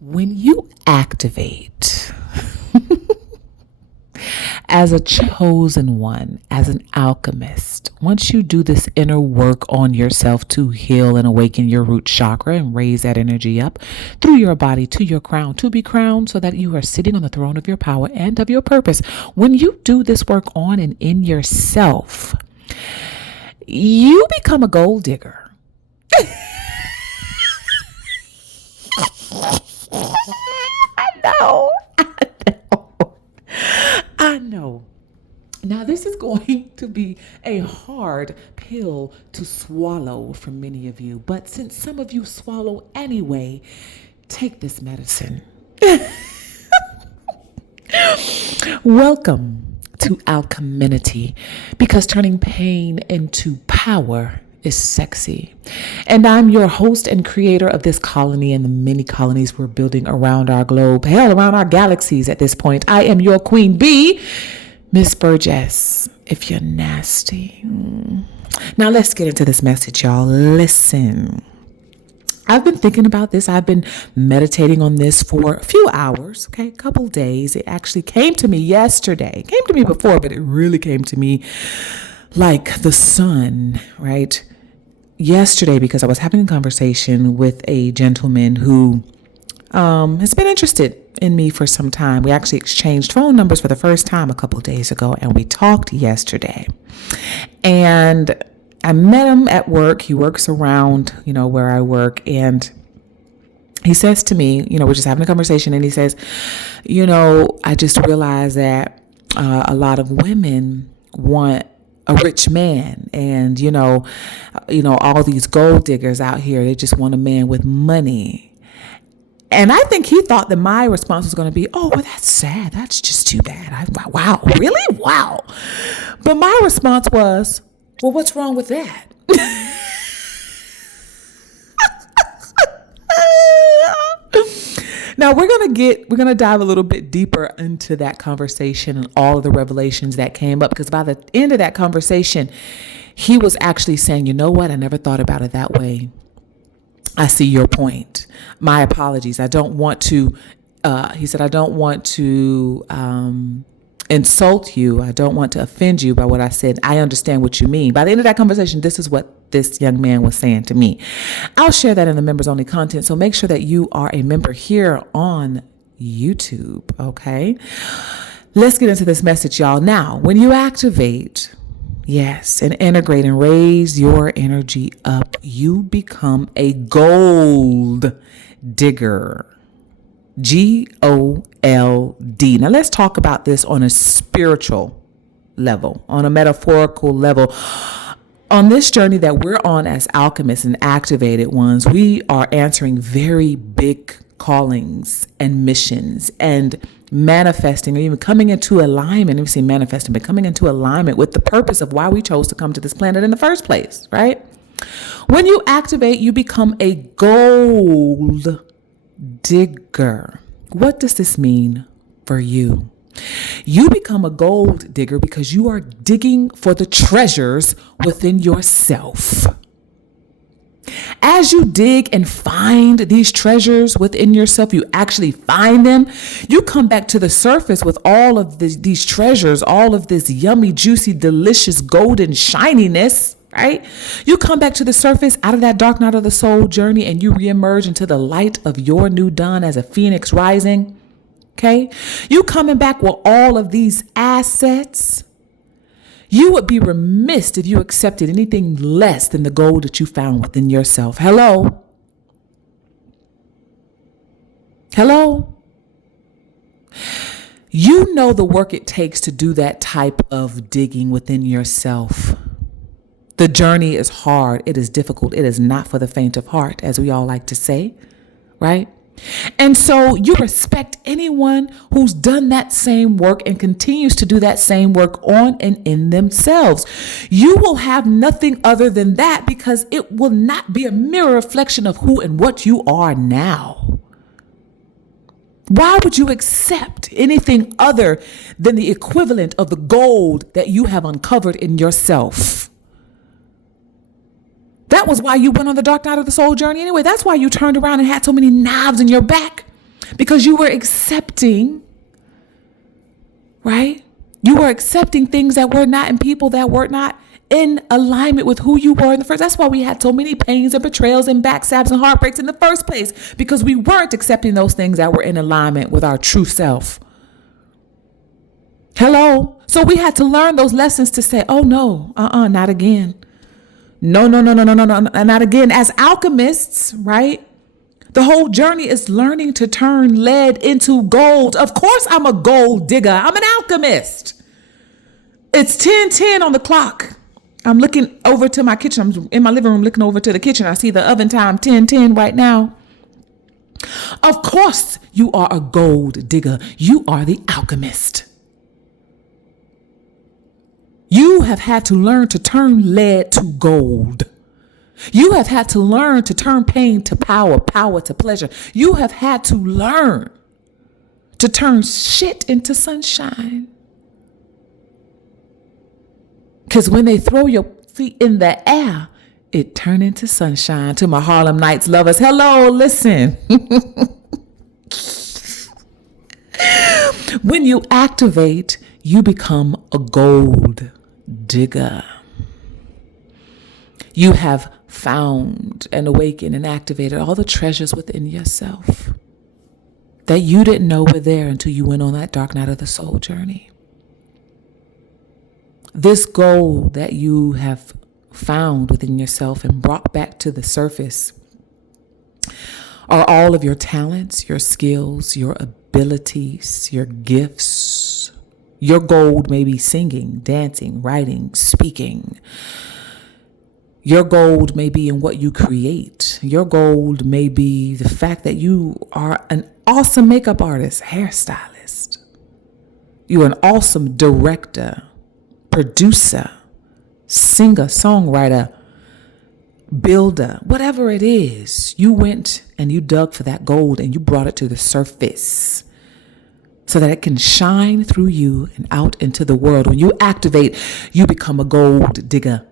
When you activate as a chosen one, as an alchemist, once you do this inner work on yourself to heal and awaken your root chakra and raise that energy up through your body to your crown, to be crowned so that you are sitting on the throne of your power and of your purpose. When you do this work on and in yourself, you become a gold digger. I know. Now, this is going to be a hard pill to swallow for many of you, but since some of you swallow anyway, take this medicine. Welcome to Alcheminity, because turning pain into power is sexy. And I'm your host and creator of this colony and the many colonies we're building around our globe, hell, around our galaxies at this point. I am your queen bee, Miss Burgess, if you're nasty. Now let's get into this message, y'all. Listen. I've been thinking about this. I've been meditating on this for a few hours, okay, a couple days. It actually came to me yesterday. It came to me before, but it really came to me like the sun, right? Yesterday, because I was having a conversation with a gentleman who has been interested in me for some time. We actually exchanged phone numbers for the first time a couple of days ago, and we talked yesterday. And I met him at work. He works around, where I work, and he says to me, we're just having a conversation, and he says, I just realized that a lot of women want a rich man, and all these gold diggers out here, they just want a man with money. And I think he thought that my response was going to be, oh, well, that's sad. That's just too bad. Wow, really? Wow. But my response was, well, what's wrong with that? Now we're going to dive a little bit deeper into that conversation and all of the revelations that came up, because by the end of that conversation, he was actually saying, you know what? I never thought about it that way. I see your point. My apologies. I don't want to, he said, I don't want to insult you. I don't want to offend you by what I said. I understand what you mean. By the end of that conversation, this is what this young man was saying to me. I'll share that in the members only content. So make sure that you are a member here on YouTube. Okay. Let's get into this message, y'all. Now, when you activate, yes, and integrate and raise your energy up, you become a gold digger. GOLD. Now let's talk about this on a spiritual level, on a metaphorical level. On this journey that we're on as alchemists and activated ones, we are answering very big callings and missions and manifesting, or even coming into alignment. Let me say manifesting, but coming into alignment with the purpose of why we chose to come to this planet in the first place, right? When you activate, you become a gold digger. What does this mean for you? You become a gold digger because you are digging for the treasures within yourself. As you dig and find these treasures within yourself, you actually find them. You come back to the surface with all of these treasures, all of this yummy, juicy, delicious, golden shininess, right? You come back to the surface out of that dark night of the soul journey, and you reemerge into the light of your new dawn as a phoenix rising. Okay. You coming back with all of these assets. You would be remiss if you accepted anything less than the gold that you found within yourself. Hello. You know the work it takes to do that type of digging within yourself. The journey is hard. It is difficult. It is not for the faint of heart, as we all like to say, right? And so you respect anyone who's done that same work and continues to do that same work on and in themselves. You will have nothing other than that, because it will not be a mirror reflection of who and what you are now. Why would you accept anything other than the equivalent of the gold that you have uncovered in yourself? That was why you went on the dark night of the soul journey anyway. That's why you turned around and had so many knives in your back. because you were accepting, right? You were accepting things that were not and people that were not in alignment with who you were in the first. That's why we had so many pains and betrayals and backstabs and heartbreaks in the first place, because we weren't accepting those things that were in alignment with our true self. Hello. So we had to learn those lessons to say, oh no, not again. No, not again. As alchemists, right? The whole journey is learning to turn lead into gold. Of course, I'm a gold digger. I'm an alchemist. It's 10:10 on the clock. I'm looking over to my kitchen. I'm in my living room looking over to the kitchen. I see the oven time 10:10 right now. Of course, you are a gold digger. You are the alchemist. You have had to learn to turn lead to gold. You have had to learn to turn pain to power, power to pleasure. You have had to learn to turn shit into sunshine. Because when they throw your feet in the air, it turns into sunshine. To my Harlem Nights lovers, hello, listen. When you activate, you become a gold digger. You have found and awakened and activated all the treasures within yourself that you didn't know were there until you went on that dark night of the soul journey. This gold that you have found within yourself and brought back to the surface are all of your talents, your skills, your abilities, your gifts. Your gold may be singing, dancing, writing, speaking. Your gold may be in what you create. Your gold may be the fact that you are an awesome makeup artist, hairstylist. You're an awesome director, producer, singer, songwriter, builder, whatever it is. You went and you dug for that gold and you brought it to the surface so that it can shine through you and out into the world. When you activate, you become a gold digger.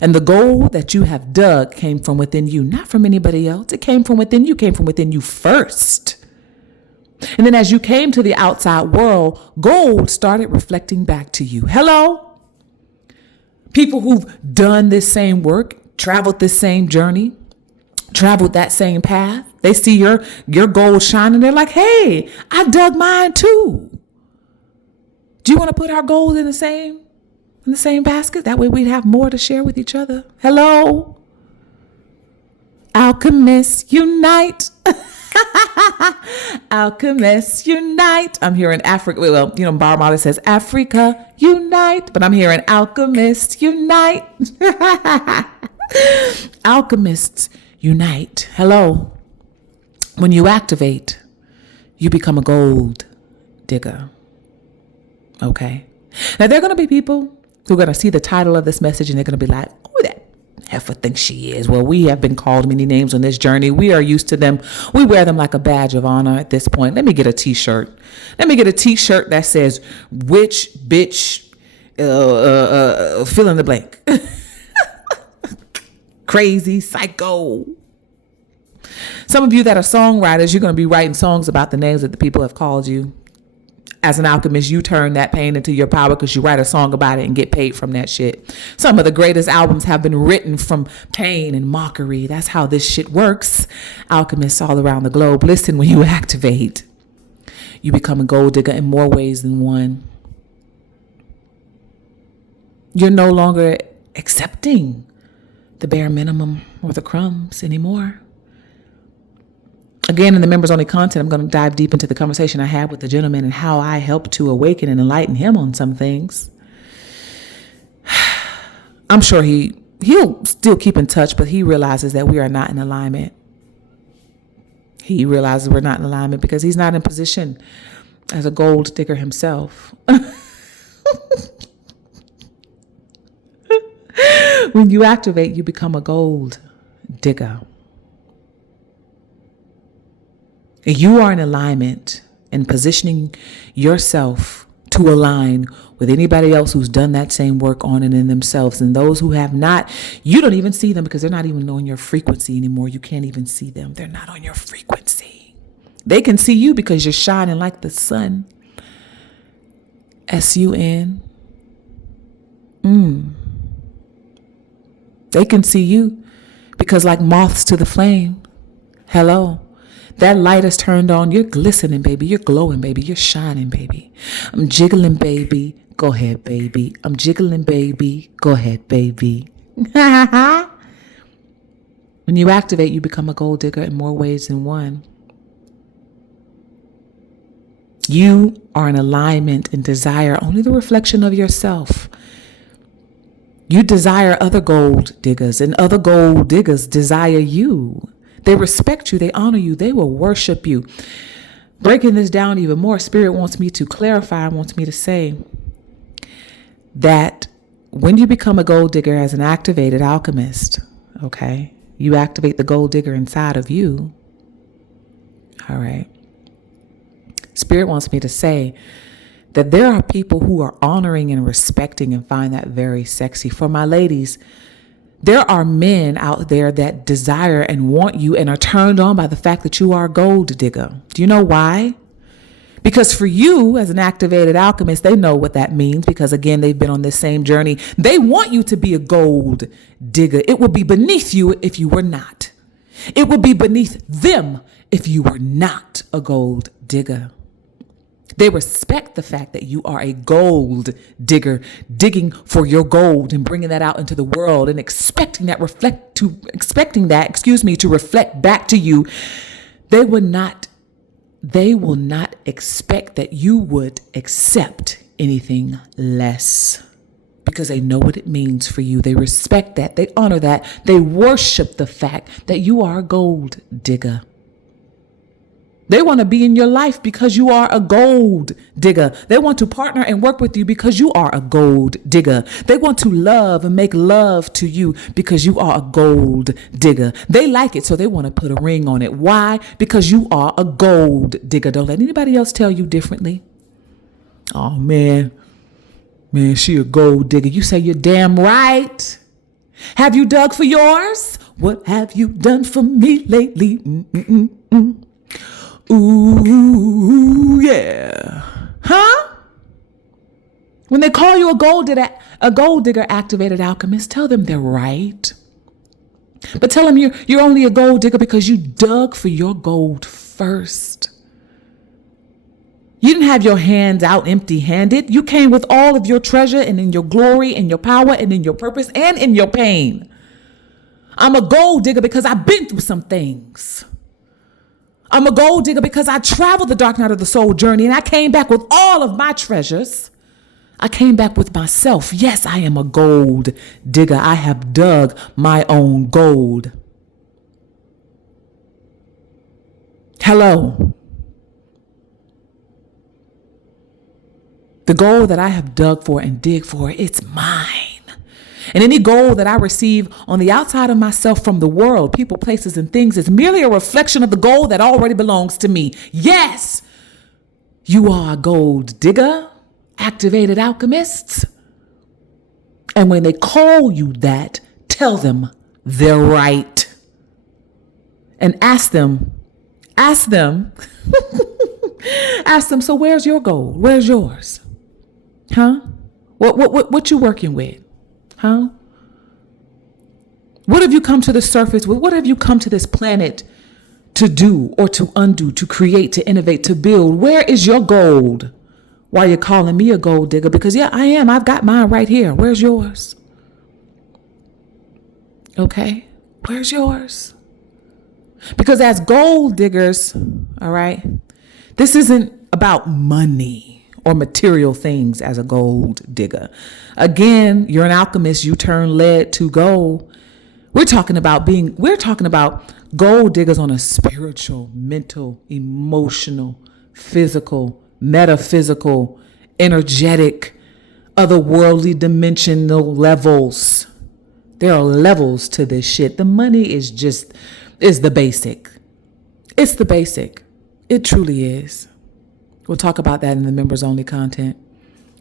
And the gold that you have dug came from within you, not from anybody else. It came from within you, came from within you first. And then as you came to the outside world, gold started reflecting back to you. Hello? People who've done this same work, traveled this same journey, traveled that same path. They see your gold shining. They're like, hey, I dug mine too. Do you want to put our gold in the same basket? That way we'd have more to share with each other. Hello? Alchemists unite. Alchemists unite. I'm hearing Africa. Well, Bar Marley says Africa unite, but I'm hearing alchemists unite. Alchemists unite. Hello. When you activate, you become a gold digger. Okay. Now there are going to be people who are going to see the title of this message and they're going to be like, oh, that heifer thinks she is. Well, we have been called many names on this journey. We are used to them. We wear them like a badge of honor at this point. Let me get a t-shirt. Let me get a t-shirt that says, witch, bitch, fill in the blank. Crazy, psycho. Some of you that are songwriters, you're going to be writing songs about the names that the people have called you. As an alchemist, you turn that pain into your power because you write a song about it and get paid from that shit. Some of the greatest albums have been written from pain and mockery. That's how this shit works. Alchemists all around the globe, listen, when you activate, you become a gold digger in more ways than one. You're no longer accepting the bare minimum or the crumbs anymore. Again, in the members only content, I'm going to dive deep into the conversation I had with the gentleman and how I helped to awaken and enlighten him on some things. I'm sure he'll still keep in touch, but he realizes that we are not in alignment. He realizes we're not in alignment because he's not in position as a gold digger himself. When you activate, you become a gold digger. You are in alignment and positioning yourself to align with anybody else who's done that same work on and in themselves. And those who have not, you don't even see them because they're not even on your frequency anymore. You can't even see them. They're not on your frequency. They can see you because you're shining like the sun. S-U-N. They can see you because like moths to the flame. Hello. That light is turned on. You're glistening, baby. You're glowing, baby. You're shining, baby. I'm jiggling, baby. Go ahead, baby. I'm jiggling, baby. Go ahead, baby. When you activate, you become a gold digger in more ways than one. You are in alignment and desire only the reflection of yourself. You desire other gold diggers, and other gold diggers desire you. They respect you. They honor you. They will worship you. Breaking this down even more, Spirit wants me to clarify, wants me to say that when you become a gold digger as an activated alchemist, okay, you activate the gold digger inside of you. All right. Spirit wants me to say that there are people who are honoring and respecting and find that very sexy. For my ladies, there are men out there that desire and want you and are turned on by the fact that you are a gold digger. Do you know why? Because for you as an activated alchemist, they know what that means because, again, they've been on this same journey. They want you to be a gold digger. It would be beneath you if you were not. It would be beneath them if you were not a gold digger. They respect the fact that you are a gold digger, digging for your gold and bringing that out into the world and expecting that to reflect back to you. They will not expect that you would accept anything less because they know what it means for you. They respect that. They honor that. They worship the fact that you are a gold digger. They want to be in your life because you are a gold digger. They want to partner and work with you because you are a gold digger. They want to love and make love to you because you are a gold digger. They like it, so they want to put a ring on it. Why? Because you are a gold digger. Don't let anybody else tell you differently. Oh, man, she a gold digger. You say you're damn right. Have you dug for yours? What have you done for me lately? Ooh, yeah. Huh? When they call you a gold digger activated alchemist, tell them they're right. But tell them you're only a gold digger because you dug for your gold first. You didn't have your hands out empty-handed. You came with all of your treasure and in your glory and your power and in your purpose and in your pain. I'm a gold digger because I've been through some things. I'm a gold digger because I traveled the dark night of the soul journey and I came back with all of my treasures. I came back with myself. Yes, I am a gold digger. I have dug my own gold. Hello. The gold that I have dug for and dig for, it's mine. And any gold that I receive on the outside of myself from the world, people, places, and things is merely a reflection of the gold that already belongs to me. Yes, you are a gold digger, activated alchemists. And when they call you that, tell them they're right. And ask them, ask them, so where's your gold? Where's yours? Huh? What you working with? Huh? What have you come to the surface with? What have you come to this planet to do or to undo, to create, to innovate, to build? Where is your gold? Why you're calling me a gold digger? Because yeah, I am. I've got mine right here. Where's yours? Okay. Where's yours? Because as gold diggers, all right, this isn't about money or material things as a gold digger. Again, you're an alchemist, you turn lead to gold. We're talking about gold diggers on a spiritual, mental, emotional, physical, metaphysical, energetic, otherworldly, dimensional levels. There are levels to this shit. The money is the basic. It's the basic. It truly is. We'll talk about that in the members only content.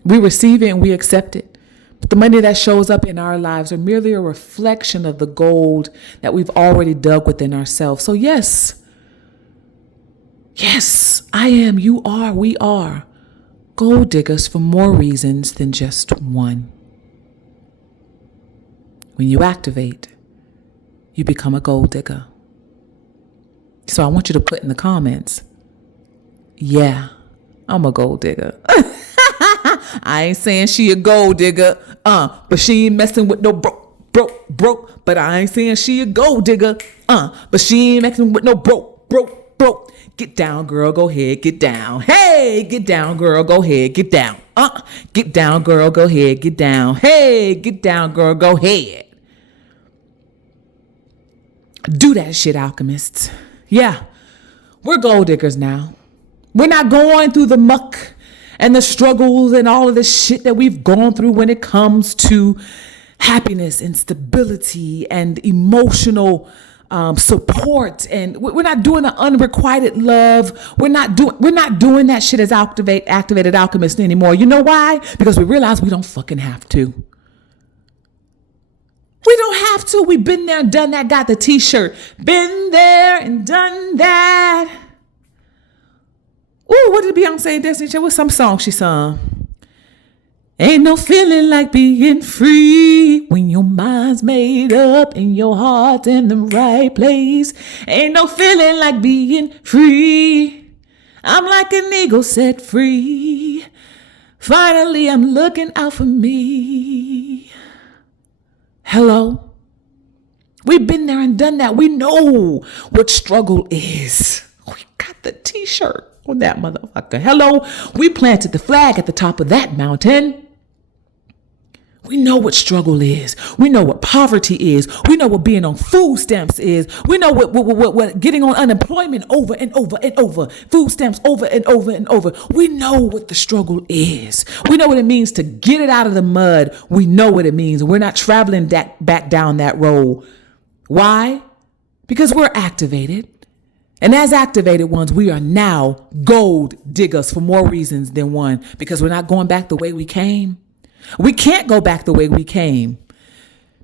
We receive it and we accept it. But the money that shows up in our lives are merely a reflection of the gold that we've already dug within ourselves. So yes, Yes, I am. You are. We are gold diggers for more reasons than just one. When you activate, you become a gold digger. So I want you to put in the comments, yeah, I'm a gold digger. I ain't saying she a gold digger, but she ain't messing with no broke. But I ain't saying she a gold digger, but she ain't messing with no broke. Get down, girl, go ahead, get down. Hey, get down, girl, go ahead, get down. Get down, girl, go ahead, get down. Hey, get down, girl, go ahead. Do that shit, alchemists. Yeah, we're gold diggers now. We're not going through the muck and the struggles and all of this shit that we've gone through when it comes to happiness and stability and emotional support. And we're not doing the unrequited love. We're not doing that shit as activated alchemists anymore. You know why? Because we realize we don't fucking have to. We don't have to. We've been there and done that. Got the t-shirt. Been there and done that. Ooh, what did Beyonce Destiny Child? What's some song she sung? Ain't no feeling like being free when your mind's made up and your heart's in the right place. Ain't no feeling like being free. I'm like an eagle set free. Finally, I'm looking out for me. Hello? We've been there and done that. We know what struggle is. We got the t-shirt on that motherfucker. Hello? We planted the flag at the top of that mountain. We know what struggle is. We know what poverty is. We know what being on food stamps is. We know what getting on unemployment over and over and over. Food stamps over and over and over. We know what the struggle is. We know what it means to get it out of the mud. We know what it means. We're not traveling back down that road. Why? Because we're activated. And as activated ones, we are now gold diggers for more reasons than one. Because we're not going back the way we came. We can't go back the way we came.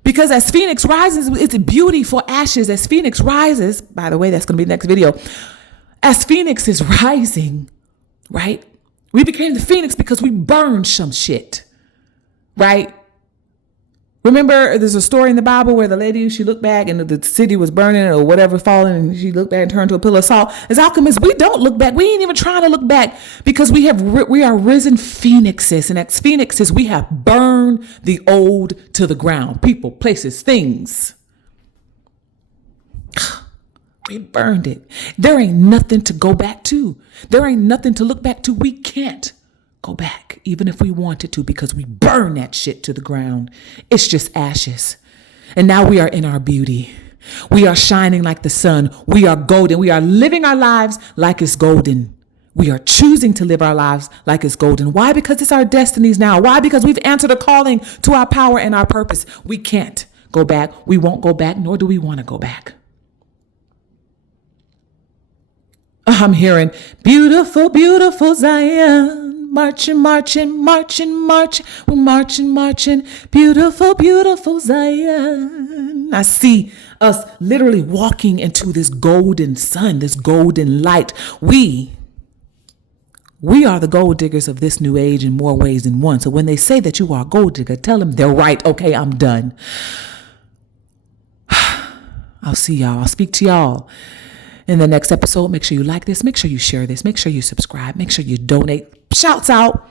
Because as Phoenix rises, it's beauty for ashes. As Phoenix rises, by the way, that's going to be the next video. As Phoenix is rising, right? We became the Phoenix because we burned some shit, right? Remember, there's a story in the Bible where the lady, she looked back and the city was burning or whatever, falling, and she looked back and turned to a pillar of salt. As alchemists, we don't look back. We ain't even trying to look back because we are risen phoenixes. And as phoenixes, we have burned the old to the ground. People, places, things. We burned it. There ain't nothing to go back to. There ain't nothing to look back to. We can't go back, even if we wanted to, because we burn that shit to the ground. It's just ashes. And now we are in our beauty. We are shining like the sun. We are golden. We are living our lives like it's golden. We are choosing to live our lives like it's golden. Why? Because it's our destinies now. Why? Because we've answered a calling to our power and our purpose. We can't go back. We won't go back, nor do we want to go back. I'm hearing beautiful, beautiful Zion. Marching, marching, marching, marching. We're marching, marching. Beautiful, beautiful Zion. I see us literally walking into this golden sun, this golden light. We are the gold diggers of this new age in more ways than one. So when they say that you are a gold digger, tell them they're right. Okay, I'm done. I'll see y'all. I'll speak to y'all in the next episode. Make sure you like this. Make sure you share this. Make sure you subscribe. Make sure you donate. Shouts out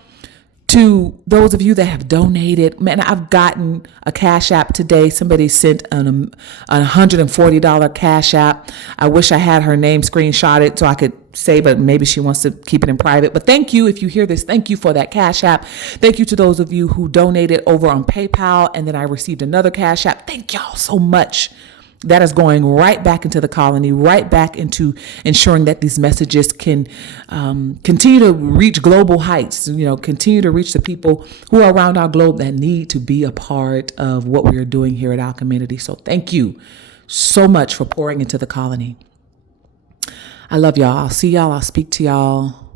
to those of you that have donated. Man, I've gotten a Cashapp today. Somebody sent an $140 Cashapp. I wish I had her name screenshotted so I could say, but maybe she wants to keep it in private. But thank you. If you hear this, thank you for that Cashapp. Thank you to those of you who donated over on PayPal. And then I received another Cashapp. Thank y'all so much. That is going right back into the colony, right back into ensuring that these messages can continue to reach global heights, continue to reach the people who are around our globe that need to be a part of what we are doing here at Alcheminity. So thank you so much for pouring into the colony. I love y'all. I'll see y'all. I'll speak to y'all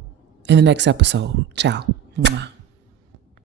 in the next episode. Ciao. Mwah.